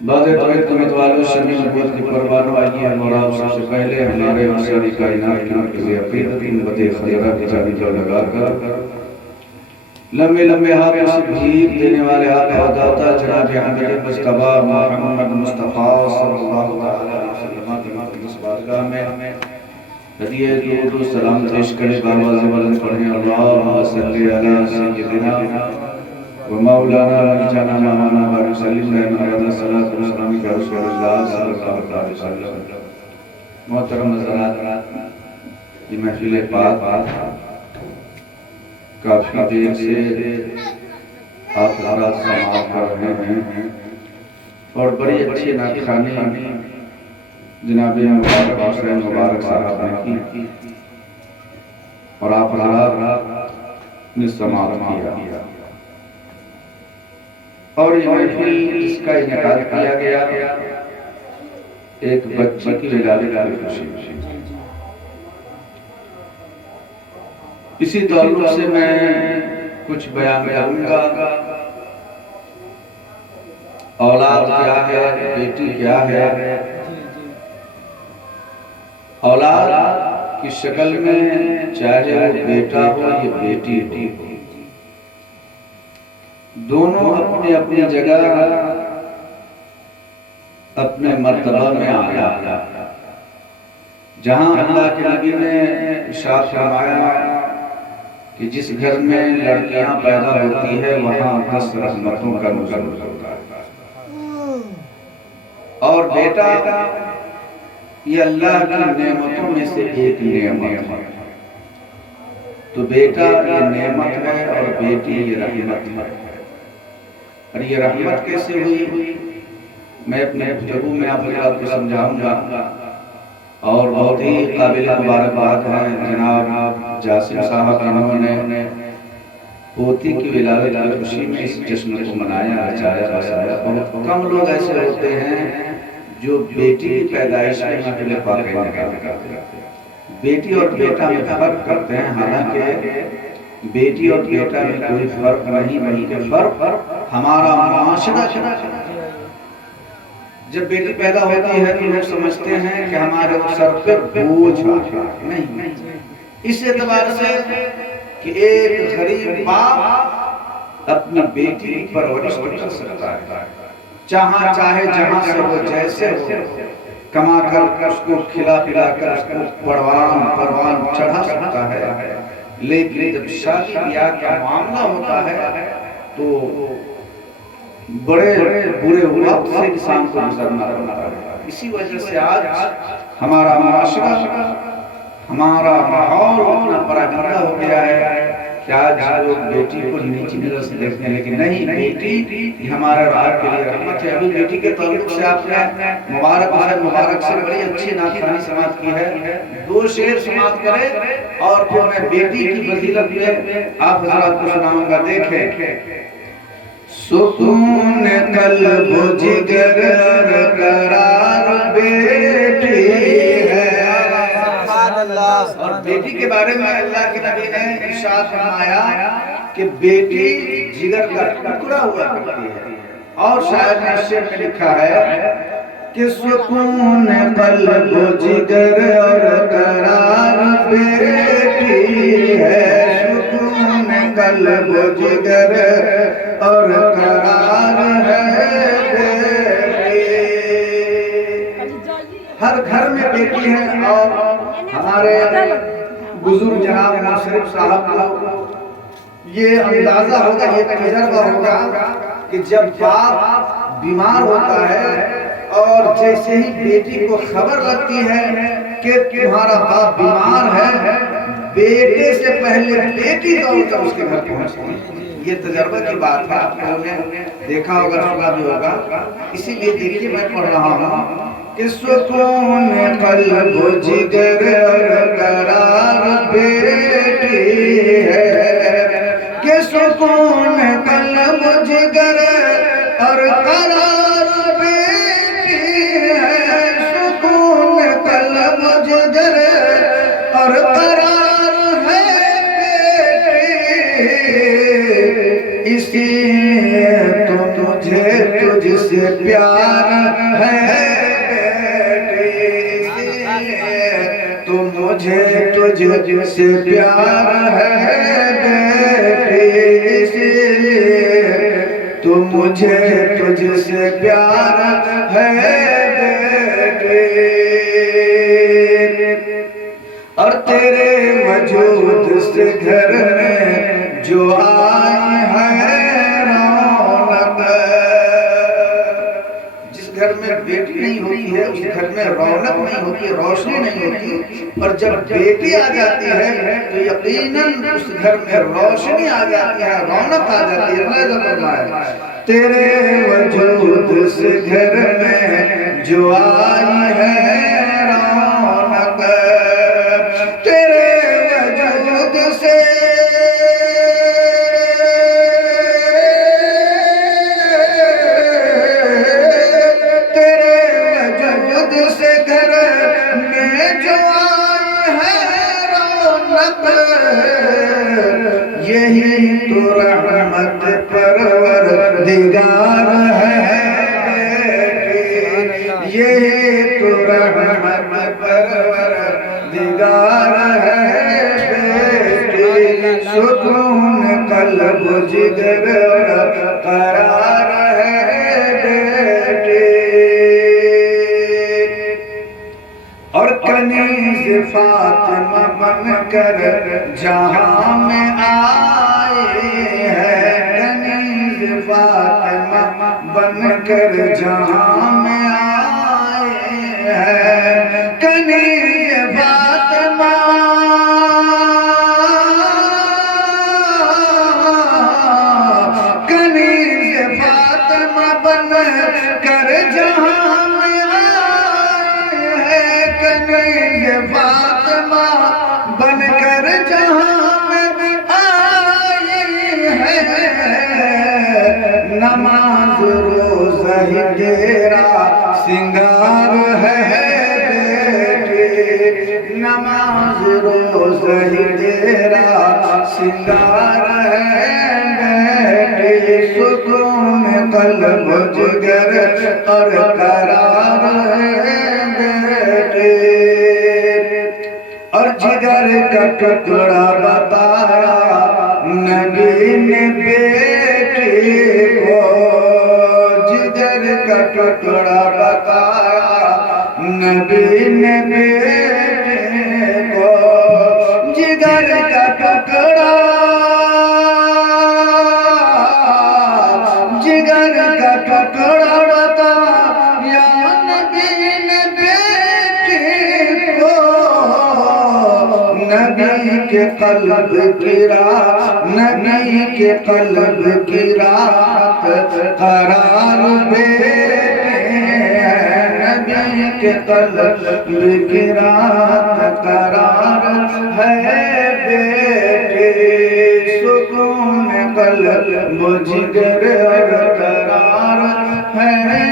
بعد توحید والوں شمی نبوت کی پروانوں آئیے ہم اور آپ سب سے پہلے ہمارے مسئلہ کائنات کی مرکزی عقیدت نبوت خضرہ کی جانی جو لگا کر لمبے لمبے ہاتھ سے بھیگ دینے والے آقا داتا جناب حضرت مصطفیٰ محمد مصطفیٰ صلی اللہ علیہ وسلم کی مقدس بارگاہ میں ہدیہ درود و سلام پیش کرے باواز بلند پڑھیں اللہم صلی علی سیدنا و مولانا و جانا مولانا و سلیم رحمہ اللہ صلاۃ و سلام کا رسول اللہ صلی اللہ علیہ وسلم. محترم حضرات، یہ محفل پاک کافی دیر سے آپ حضرات سماعت کر رہے ہیں اور بڑی اچھی نعت خوانی جناب مبارک حسین مبارک صاحب نے کی اور آپ حضرات نے سماعت کیا اور یہ محفل جس کا انعقاد کیا گیا ایک بچی کی ولادت کی خوشی. اسی تعلق سے میں کچھ بیان کروں گا. اولاد کیا ہے، بیٹی کیا ہے. اولاد کی شکل میں چاہے وہ بیٹا ہو یا بیٹی ہو، دونوں اپنی اپنی جگہ اپنے مرتبہ میں آیا. جہاں اللہ کے نبی نے ارشاد فرمایا کہ جس گھر میں لڑکیاں پیدا ہوتی ہے وہاں 10 رحمتوں کا نزول ہوتا ہے، اور بیٹا یہ اللہ کی نعمتوں میں سے ایک نعمت ہے. تو بیٹا یہ نعمت ہے اور بیٹی یہ رحمت ہے. اور یہ رحمت کیسے ہوئی میں اپنے گفتگو میں آپ کو سمجھاؤں گا. اور بہت ہی قابل مبارکباد ہیں جناب جاسم صاحب انہوں نے پوتی کی ولادت کی خوشی میں اس جشن کو منایا، بچایا بسایا. بہت کم لوگ ایسے ہوتے ہیں جو بیٹی کی پیدائش میں محفل پاک کا انعقاد کرتے ہیں. بیٹی اور بیٹا میں فرق کرتے ہیں، حالانکہ بیٹی اور بیٹا میں کوئی فرق نہیں، بلکہ فرق ہمارا معاشرہ ہے. جب بیٹی پیدا ہوتی ہے تو لوگ سمجھتے ہیں کہ ہمارے سر پہ بوجھ آتا ہے. نہیں، اس اعتبار سے کہ ایک غریب باپ اپنی بیٹی کی پرورش کر سکتا ہے، چاہے جہاں سے وہ جیسے ہو، کما کر اس کو کھلا پلا کر اس کو پروان چڑھا سکتا ہے. لیکن جب شادی بیاہ کا معاملہ ہوتا ہے تو بڑے برے وقت سے انسان کو گزرنا پڑتا ہے. اسی وجہ سے آج ہمارا معاشرہ، ہمارا ماحول اتنا پراگندہ ہو گیا ہے کہ آج لوگ بیٹی کو نیچی نظر سے دیکھتے ہیں. لیکن نہیں، بیٹی یہ ہمارا رات کے لیے رحمت ہے. ابھی بیٹی کے تعلق سے آپ نے مبارک حسین مبارک سے بڑی اچھی نعت خوانی سماعت کی ہے. 2 شعر سماعت کرے اور پھر میں بیٹی کی فضیلت میں آپ حضرات کو سناؤں گا. دیکھیں، سکون قلب و جگر قرار بیٹی ہے. اور بیٹی کے بارے میں اللہ کے نبی نے ارشاد فرمایا کہ بیٹی جگر کا ٹکڑا ہوا کرتی ہے. اور شاعر نے اس شعر میں لکھا ہے کہ سکون قلب و جگر اور قرار بیٹی ہے. سکون قلب و جگر اور قرار ہے بیٹی. ہر گھر میں بیٹی ہے. اور ہمارے بزرگ جناب مشرف صاحب کو یہ اندازہ ہوگا، یہ تجربہ ہوگا کہ جب باپ بیمار ہوتا ہے اور جیسے ہی بیٹی کو خبر لگتی ہے کہ تمہارا باپ بیمار ہے، بیٹے سے پہلے بیٹی دوڑ کر اس کے گھر پہنچتی ہے. یہ تجربہ کی بات ہے، آپ لوگوں نے دیکھا ہوگا، سنا بھی ہوگا. اسی لیے دیکھیے میں پڑھ رہا ہوں کہ سکون قلب و جگر اور قرار بیٹی ہے. کہ سکون قلب و جگر اور قرار بیٹی ہے. سکون قلب و جگر اور قرار ہے بیٹی. اسی لیے تو تجھے تجھ سے پیار ہے بیٹے اسی لیے تو مجھے تجھ سے پیار ہے بیٹے اسی لیے تو مجھے تجھ سے پیار ہے بیٹے اور تیرے وجود سے گھر میں جو آئی ہے رونق جس گھر میں بیٹی نہیں ہوتی ہے اس گھر میں رونق نہیں ہوتی روشنی نہیں ہوتی اور جب بیٹی آ جاتی ہے تو یقیناً اس گھر میں روشنی آ جاتی ہے رونق آ جاتی ہے اللہ فرمایا تیرے وجود سے گھر میں جو آئی ہے رونق تیرے وجود سے گھر میں جو آئی ہے رونق یہی تو رحمت پروردگار ہے یہی تو رحمت پروردگار ہے بیٹی سکون قلب جگر قرار ہے بیٹی اور کنیز فاطمہ بن کر جہاں میں آئی ہے کنیز فاطمہ بن کر جہاں میں آئی ہے کنیز فاطمہ بن کر جہاں میں آئی ہے کنیز فاطمہ بن کر جہاں میں آئی ہے نماز روزہ ہی تیرا سنگار ہے بیٹی نماز روزہ ہی تیرا سنگار ہے بیٹی سکون قلب جگر اور قرار ہے بیٹی اور جگر کا ٹکڑا بتایا نبی نے بیٹی کو جگر کا ٹکڑا بتایا نبی نے بیٹی کو جگر کا ٹکڑا جگر کا ٹکڑا بتایا نبی نے بیٹی کو نبی کے قلب کی راحت نبی کے قلب کی راحت قرار بیٹے نبی کے قلب کی راحت قرار ہے بیٹے سکون قلب جگر قرار ہے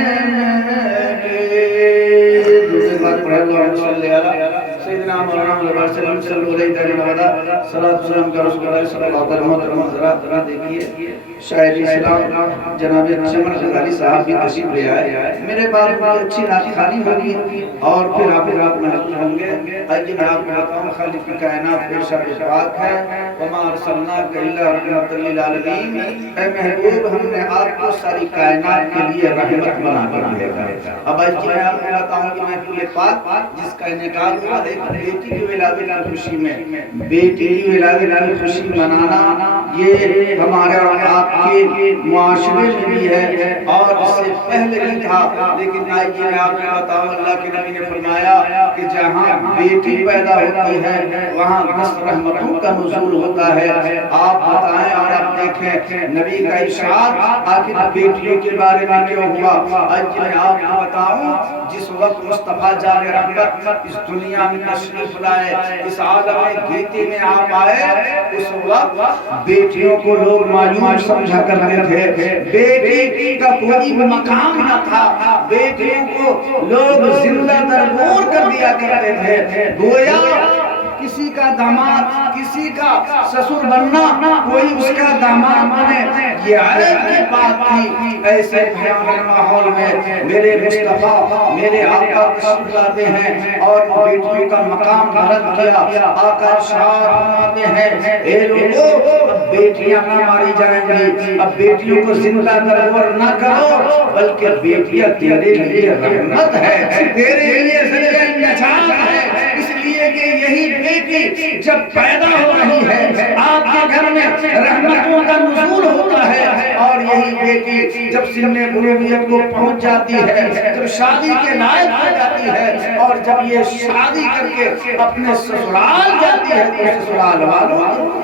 سیدنا مولانا مولانا صلی اللہ علیہ وسلم صلاۃ والسلام کا رسول اللہ صلی اللہ علیہ وسلم حضرات ذرا دیکھیے شاعر اسلام جناب چمن غزالی صاحب بھی تشریف لے آئے میرے بارے میں اچھی رات خالی ہوگی اور پھر آپ رات محفوظ ہوں گے آئیے میں آپ کو بتاؤں خالق کائنات کے ارشاد پاک ہے وما ارسلناک الا رحمۃ للعالمین اے محبوب ہم نے آپ کو ساری کائنات کے لیے رحمت بنا کر بھیجا اب آئیے میں آپ کو بتاؤں کہ محفوظ پاک جس کا انعقاد ہوا بیٹی کی ولادت کی خوشی میں بیٹی کی ولادت کی خوشی منانا یہ ہمارے اور آپ کے معاشرے میں بھی ہے اور اس سے پہلے بھی تھا لیکن آئیے میں آپ کو بتاؤں اللہ کے نبی نے فرمایا کہ جہاں بیٹی پیدا ہوتی ہے وہاں 10 رحمتوں کا نزول ہوتا ہے آپ بتائیں اور آپ دیکھیں نبی کا ارشاد آخر بیٹیوں کے بارے میں کیوں ہوا آئیے میں آپ کو بتاؤں جس وقت مصطفیٰ جان رحمت اس دنیا میں تشریف لائے اس عالم گیتی میں آپ آئے اس وقت بیٹیوں کو لوگ معلوم سمجھا کرتے تھے بیٹی کا کوئی مقام نہ تھا بیٹیوں کو لوگ زندہ درگور کر دیا کرتے تھے گویا کسی کا داماد، کسی کا سسر بننا، کوئی اس کا داماد بنے، یہ عیب کی بات تھی۔ ایسے بھیانک ماحول میں میرے مصطفیٰ میرے آقا تشریف لاتے ہیں اور بیٹیوں کا مقام بلند کیا۔ آقا ارشاد فرماتے ہیں اے لوگو اب بیٹیاں نہ ماری جائیں گی، اب بیٹیوں کو زندہ درگور نہ کرو، بلکہ بیٹیاں تیرے لیے رحمت ہے، تیرے لیے ذریعہ نجات ہے۔ اس لیے کہ یہی بیٹی جب پیدا ہو رہی ہے آپ کے گھر میں رحمتوں کا نزول ہوتا ہے، اور یہی بیٹی جب سن بلوغیت کو پہنچ جاتی ہے، جب شادی کے لائق ہو جاتی ہے، اور جب یہ شادی کر کے اپنے سسرال جاتی ہے تو سسرال والوں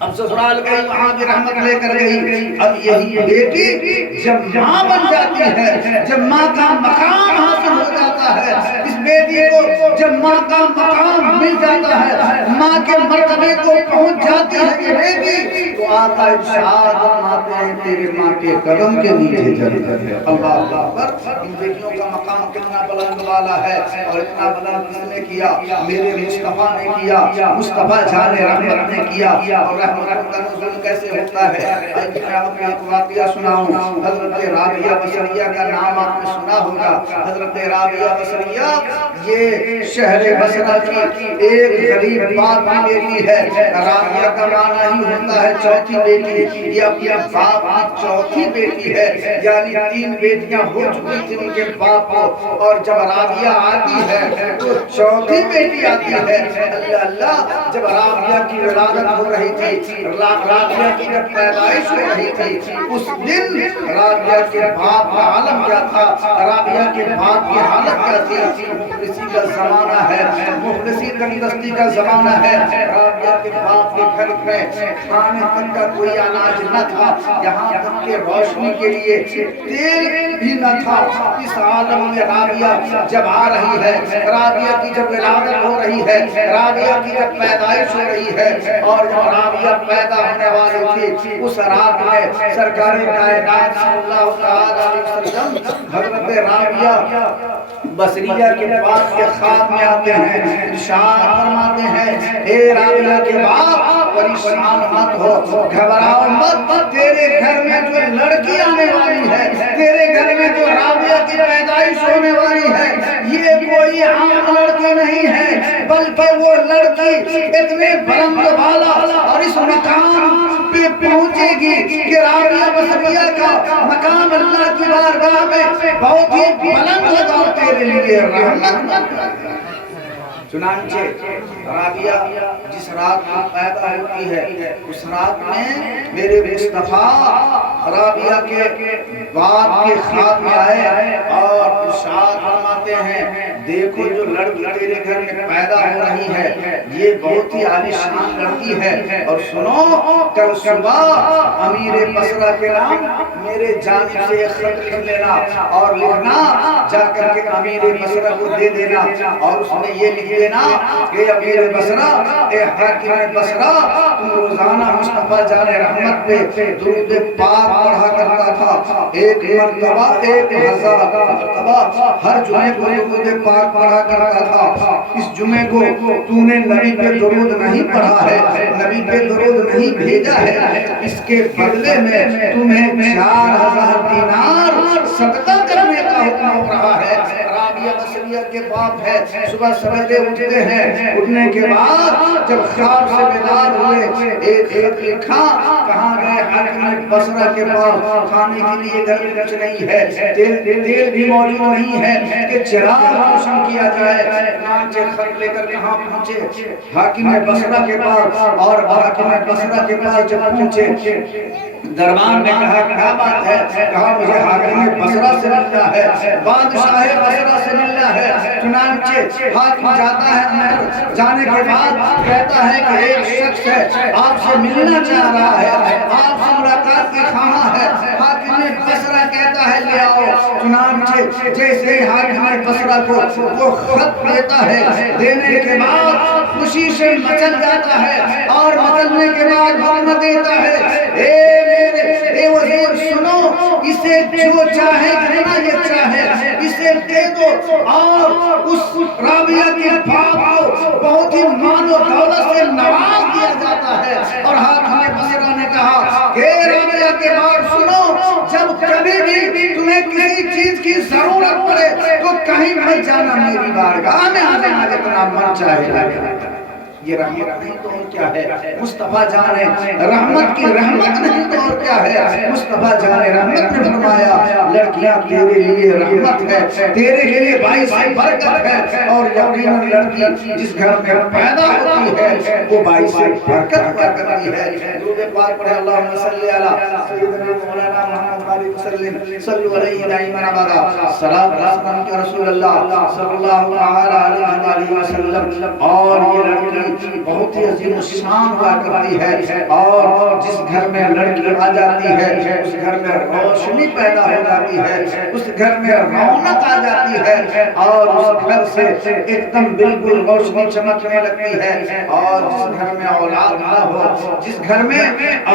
اب سسرال گئی وہاں بھی رحمت لے کر گئی۔ اب یہی بیٹی جب ماں بن جاتی ہے، جب ماں کا مقام حاصل ہو جاتا ہے، اس بیٹی کو جب ماں کا مقام مل جاتا ہے، ماں کے مرتبے کو پہنچ جاتی ہے یہ بیٹی، تو آقا ارشاد فرماتے ہیں تیرے ماں کے قدم کے نیچے جنت ہے۔ اللہ اکبر، ان بیٹیوں کا مقام کتنا بلند والا ہے، اور اتنا بلند کس نے کیا؟ میرے مصطفیٰ نے کیا، مصطفیٰ جان رحمت نے کیا۔ اور رحمت کا نزول کیسے ہوتا ہے؟ میں آپ کو ایک واقعہ سناؤں۔ حضرت رابعہ بصریہ کا نام آپ نے سنا ہوگا۔ حضرت رابعہ بصریہ یہ شہر بصرہ کی ایک غریب باپ کی بیٹی ہے۔ رابعہ کا معنی ہی ہوتا ہے چوتھی بیٹی، یہ اپنے باپ کی چوتھی بیٹی ہے، یعنی 3 بیٹیاں ہو چکی تھی ان کے باپ کو، اور جب رابعہ آتی ہے تو چوتھی بیٹی آتی ہے۔ اللہ اللہ، جب رابعہ کی ولادت ہو رہی تھی، رابعہ کی جب پیدائش ہو رہی تھی، اس دن رابعہ کے باپ کا عالم کیا تھا، رابعہ کے باپ کی حالت کیا تھی؟ مفلسی کا زمانہ ہے، مفلسی تنگدستی کا زمانہ ہے۔ رابعہ کے باپ کے گھر میں کھانے تک کا کوئی اناج نہ تھا، یہاں تک کہ روشنی کے لیے تیل بھی نہ تھا۔ اس عالم میں رابعہ جب آ رہی ہے، رابعہ کی جب ولادت ہو رہی ہے، رابعہ کی جب پیدائش ہو رہی ہے، اور جب رابعہ پیدا ہونے والی تھی، اس رات میں سرکار کائنات صلی اللہ علیہ وسلم حضرت رابعہ بصریہ کے باپ کے خواب میں آتے ہیں، ارشاد فرماتے ہیں اے رابعہ کے باپ پریشان مت ہو، گھبراؤ مت، تیرے گھر میں جو لڑکی آنے والی ہے، تیرے گھر میں جو رابعہ کی پیدائش ہونے والی ہے، یہ کوئی عام لڑکی نہیں ہے، بلکہ وہ لڑکی اتنے بلند والا اور اس مقام پہ پہنچے گی کہ رابعہ بصریہ کا مقام اللہ کی بارگاہ میں بہت ہی بلند ہوگا، اور تیرے لیے رحمت۔ چنانچہ رابعہ جس رات میں پیدا ہوتی ہے، اس رات میں میرے مصطفیٰ رابعہ کے باپ کے خواب میں آئے اور ارشاد فرماتے ہیں دیکھو جو لڑکی تیرے گھر میں پیدا ہو رہی ہے یہ بہت ہی عالیشان لڑکی ہے، اور سنو کل صبح امیر بصرہ کے نام میرے جانب سے ایک خط لکھ لینا، اور لکھنا جا کر کے امیر بصرہ کو دے دینا، اور اس میں یہ لکھ دینا کہ امیر بصرہ، اے حاکم بصرہ، تم روزانہ مصطفیٰ جان رحمت پہ درود پاک پڑھا کرتا تھا، ایک مرتبہ 1000 مرتبہ ہر جمعے کو درود پاک پڑھا کرتا تھا، اس جمعے کو تو نے نبی پہ درود نہیں پڑھا ہے، نبی پہ درود نہیں بھیجا ہے، اس کے بدلے میں تمہیں 4000 دینار صدقہ کرنے کا حکم ہو رہا ہے۔ رابعہ بصریہ کے باپ ہے، صبح سویرے اٹھتے ہیں، اٹھنے کے بعد جب خواب سے بیدار ہوئے ایک خط لکھا، کہاں گئے حاکم بصرہ کے پاس، کھانے کے لیے گھر میں کچھ نہیں ہے، تیل بھی موجود نہیں ہے کہ چراغ روشن کیا جائے، چنانچہ خط لے کر کہاں پہنچے؟ حاکم بصرہ کے پاس، اور حاکم بصرہ کے پاس جب پہنچے دربار میں کہا کیا بات ہے؟ کہا مجھے حاکم بصرہ سے ملنا ہے، بادشاہ بصرہ سے ملنا ہے۔ چنانچہ حاکم جاتا ہے، اندر جانے کے بعد کہتا ہے کہ ایک شخص ہے آپ سے ملنا چاہ رہا ہے، آپ سے ملاقات کی خواہاں ہے۔ حاکم بصرہ کہتا ہے لے آؤ۔ چنانچہ جیسے حاکم بصرہ کو وہ خط دیتا ہے، دینے کے بعد خوشی سے مچل جاتا ہے، اور مچلنے کے بعد حکم دیتا ہے اے وزیر سنو، اسے جو چاہے جتنا یہ چاہے، اسے جیل دے دو اور اس رابعہ کے باپ کو بہت ہی مال و دولت سے نواز دیا جاتا ہے۔ اور حاکم بصرہ نے کہا کہ رابعہ کے باپ سنو، جب کبھی بھی تمہیں کسی چیز کی ضرورت پڑے تو کہیں مت جانا، میری بارگاہ میں آ جانا جتنا من چاہے لگے۔ یہ رحمت نہیں تو اور کیا ہے؟ مصطفیٰ جان رحمت کی رحمت نہیں تو اور کیا ہے؟ مصطفیٰ جان رحمت نے فرمایا لڑکیاں تیرے لیے رحمت ہے، تیرے لیے باعث برکت ہے، اور یقیناً لڑکی جس گھر میں پیدا ہوتی ہے وہ باعث برکت ہوا کرتی ہے۔ درود پاک پڑھے اللہم صلی علی سیدنا مولانا محمد علیہ وسلم، صلو علیہ دائما ابدا، صلاۃ رسول کے رسول اللہ صلی اللہ علیہ وسلم۔ اور یہ لڑکی بہت ہی عظیم الشان ہوا کرتی ہے، اور جس گھر میں لڑکی آ جاتی ہے اس گھر میں روشنی پیدا ہو جاتی ہے، اس گھر میں رونق آ جاتی ہے، اور اس گھر سے ایک دم بالکل روشنی چمکنے لگتی ہے۔ اور جس گھر میں اولاد نہ ہو، جس گھر میں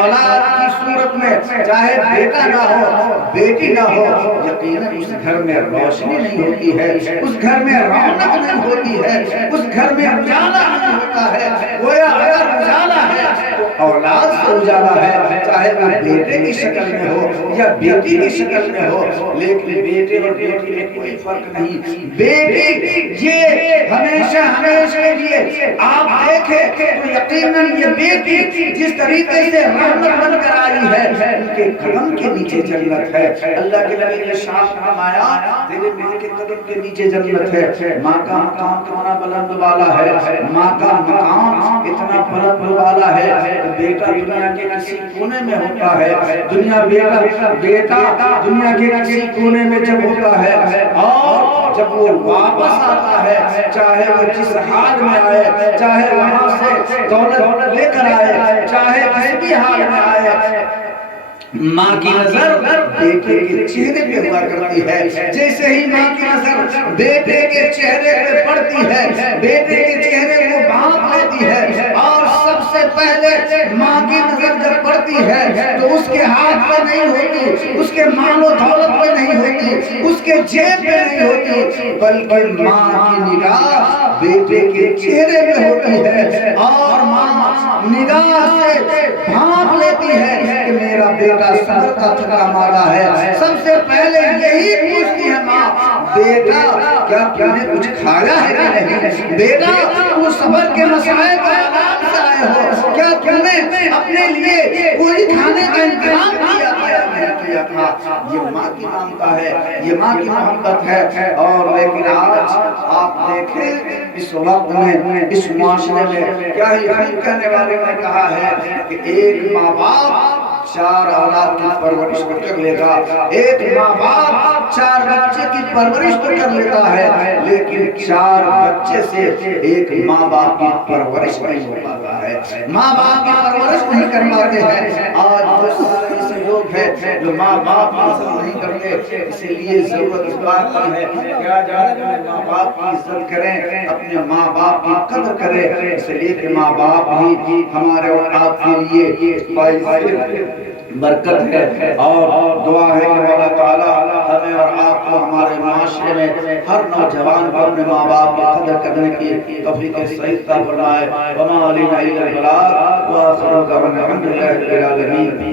اولاد کی صورت میں چاہے بیٹا نہ ہو بیٹی نہ ہو، یقیناً اس گھر میں روشنی نہیں ہوتی ہے، اس گھر میں رونق نہیں ہوتی ہے، اس گھر میں اجالا نہیں ہوتا ہے۔ گویا اگر اجالا ہے تو اولاد سے اجالا ہے، چاہے وہ بیٹے کی شکل میں ہو یا بیٹی کی شکل میں ہو، لیکن بیٹے اور بیٹی میں کوئی فرق نہیں۔ بیٹی یہ ہمیشہ کے لیے آپ دیکھیں تو یقیناً یہ بیٹی جس طریقے سے رحمت بن کر آئی ہے، ان کے قدم کے نیچے جنت ہے۔ اللہ کے نبی نے شاہ فرمایا تیرے ماں کے قدم کے نیچے جنت ہے۔ ماں کا مقام کتنا بلند والا ہے، ماں کا مقام اتنا بلند والا ہے۔ بیٹا دنیا کے کسی کونے میں ہوتا ہے، بیٹا دنیا کے کسی کونے میں جب ہوتا ہے، اور جب وہ واپس آتا ہے، چاہے وہ جس حال میں آئے، چاہے وہاں سے دولت لے کر آئے، چاہے کسی بھی حال میں آئے، ماں کی نظر بیٹے کے چہرے پہ ہوا کرتی ہے۔ جیسے ہی ماں کی نظر بیٹے کے چہرے پہ پڑتی ہے، بیٹے کے چہرے کو بھانپ لیتی ہے، اور سب سے پہلے ماں کی نظر جب پڑتی ہے تو اس کے ہاتھ پہ نہیں ہوتی، اس کے مال و دولت پہ نہیں ہوتی، اس کے جیب پہ نہیں ہوتی، بلکہ ماں کی نگاہ بیٹے کے چہرے پہ ہوتی ہے، اور ماں نگاہ سے بھانپ لیتی ہے کہ میرا بیٹا صبر کا تھکا مارا ہے۔ سب سے پہلے یہی پوچھتی ہے ماں، بیٹا کیا تم نے کچھ کھایا ہے کہ نہیں؟ بیٹا تو صبر کے مسائل کا آرام سے آئے ہو، کیا تم نے اپنے لیے کوئی کھانے کا انتظام کیا یا نہیں کیا تھا؟ یہ ماں کی ممتا ہے، یہ ماں کی محبت ہے۔ اور لیکن آج آپ دیکھیں اس وقت میں اس معاشرے میں کیا ہی کہنے والے نے کہا ہے کہ ایک ماں باپ 4 اولاد کی پرورش تو کر لیتا، ایک ماں باپ 4 بچے کی پرورش تو کر لیتا ہے، لیکن 4 بچے سے ایک ماں باپ کی پرورش نہیں ہو پاتا ہے، ماں باپ کی پرورش نہیں کر پاتے ہیں۔ آج بہت سارے ایسے لوگ ہیں جو ماں باپ کی عزت نہیں کرتے، اسی لیے ضرورت اس بات کی ہے کہ آج اپنے ماں باپ کی عزت کریں، اپنے ماں باپ کی قدر کریں، اس لیے کہ ماں باپ ہی ہمارے اور آپ کے لیے باعث برکت ہے۔ اور دعا ہے کہ اللہ تعالیٰ ہمیں اور آپ کو ہمارے معاشرے میں ہر نوجوان کو اپنے ماں باپ کی قدر کرنے کی توفیق صحیح عطا فرمائے۔ وما علینا الا البلاغ وآخر دعوانا الحمدللہ رب العالمین۔